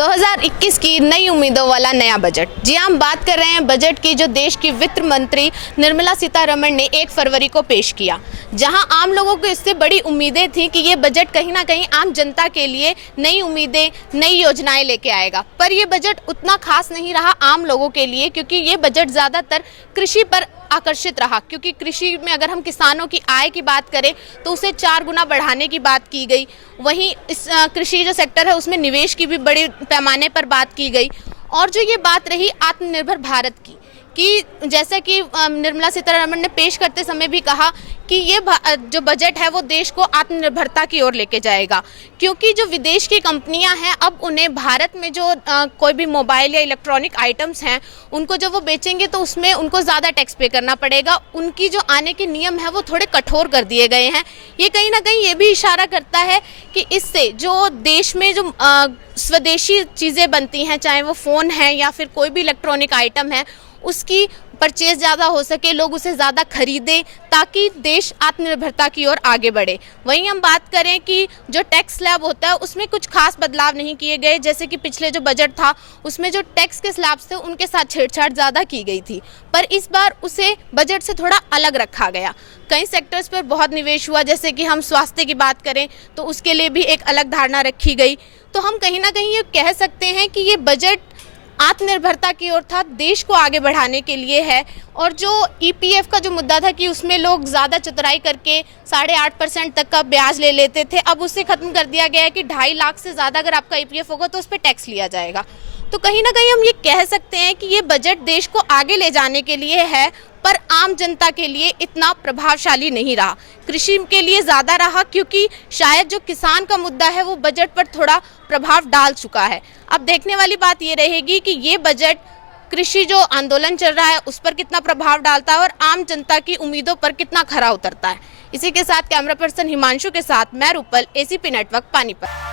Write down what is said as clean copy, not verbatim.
2021 की नई उम्मीदों वाला नया बजट। जी हम बात कर रहे हैं बजट की, जो देश की वित्त मंत्री निर्मला सीतारमण ने 1 फरवरी को पेश किया, जहां आम लोगों को इससे बड़ी उम्मीदें थी कि ये बजट कहीं ना कहीं आम जनता के लिए नई उम्मीदें, नई योजनाएं लेके आएगा। पर ये बजट उतना खास नहीं रहा आम लोगों के लिए, क्योंकि ये बजट ज़्यादातर कृषि पर आकर्षित रहा। क्योंकि कृषि में अगर हम किसानों की आय की बात करें तो उसे 4 गुना बढ़ाने की बात की गई। वहीं इस कृषि जो सेक्टर है उसमें निवेश की भी बड़े पैमाने पर बात की गई। और जो ये बात रही आत्मनिर्भर भारत की, कि जैसा कि निर्मला सीतारमण ने पेश करते समय भी कहा कि ये जो बजट है वो देश को आत्मनिर्भरता की ओर लेके जाएगा। क्योंकि जो विदेश की कंपनियां हैं, अब उन्हें भारत में जो कोई भी मोबाइल या इलेक्ट्रॉनिक आइटम्स हैं उनको जब वो बेचेंगे तो उसमें उनको ज़्यादा टैक्स पे करना पड़ेगा। उनकी जो आने के नियम है वो थोड़े कठोर कर दिए गए हैं। ये कहीं ना कहीं ये भी इशारा करता है कि इससे जो देश में जो स्वदेशी चीज़ें बनती हैं, चाहे वो फ़ोन है या फिर कोई भी इलेक्ट्रॉनिक आइटम है, उसकी परचेज ज़्यादा हो सके, लोग उसे ज़्यादा खरीदें, ताकि देश आत्मनिर्भरता की ओर आगे बढ़े। वहीं हम बात करें कि जो टैक्स स्लैब होता है उसमें कुछ खास बदलाव नहीं किए गए। जैसे कि पिछले जो बजट था उसमें जो टैक्स के स्लैब्स थे उनके साथ छेड़छाड़ ज़्यादा की गई थी, पर इस बार उसे बजट से थोड़ा अलग रखा गया। कई सेक्टर्स पर बहुत निवेश हुआ, जैसे कि हम स्वास्थ्य की बात करें तो उसके लिए भी एक अलग धारणा रखी गई। तो हम कहीं ना कहीं ये कह सकते हैं कि ये बजट आत्मनिर्भरता की ओर था, देश को आगे बढ़ाने के लिए है। और जो ईपीएफ का जो मुद्दा था कि उसमें लोग ज़्यादा चतुराई करके 8.5% तक का ब्याज ले लेते थे, अब उसे ख़त्म कर दिया गया है कि 2.5 लाख से ज़्यादा अगर आपका ईपीएफ होगा तो उस पर टैक्स लिया जाएगा। तो कहीं ना कहीं हम ये कह सकते हैं कि ये बजट देश को आगे ले जाने के लिए है, पर आम जनता के लिए इतना प्रभावशाली नहीं रहा। कृषि के लिए ज़्यादा रहा, क्योंकि शायद जो किसान का मुद्दा है वो बजट पर थोड़ा प्रभाव डाल चुका है। अब देखने वाली बात ये रहेगी कि ये बजट कृषि जो आंदोलन चल रहा है उस पर कितना प्रभाव डालता है और आम जनता की उम्मीदों पर कितना खरा उतरता है। इसी के साथ कैमरा पर्सन हिमांशु के साथ मैं रूपल, एसीपी नेटवर्क पानीपत।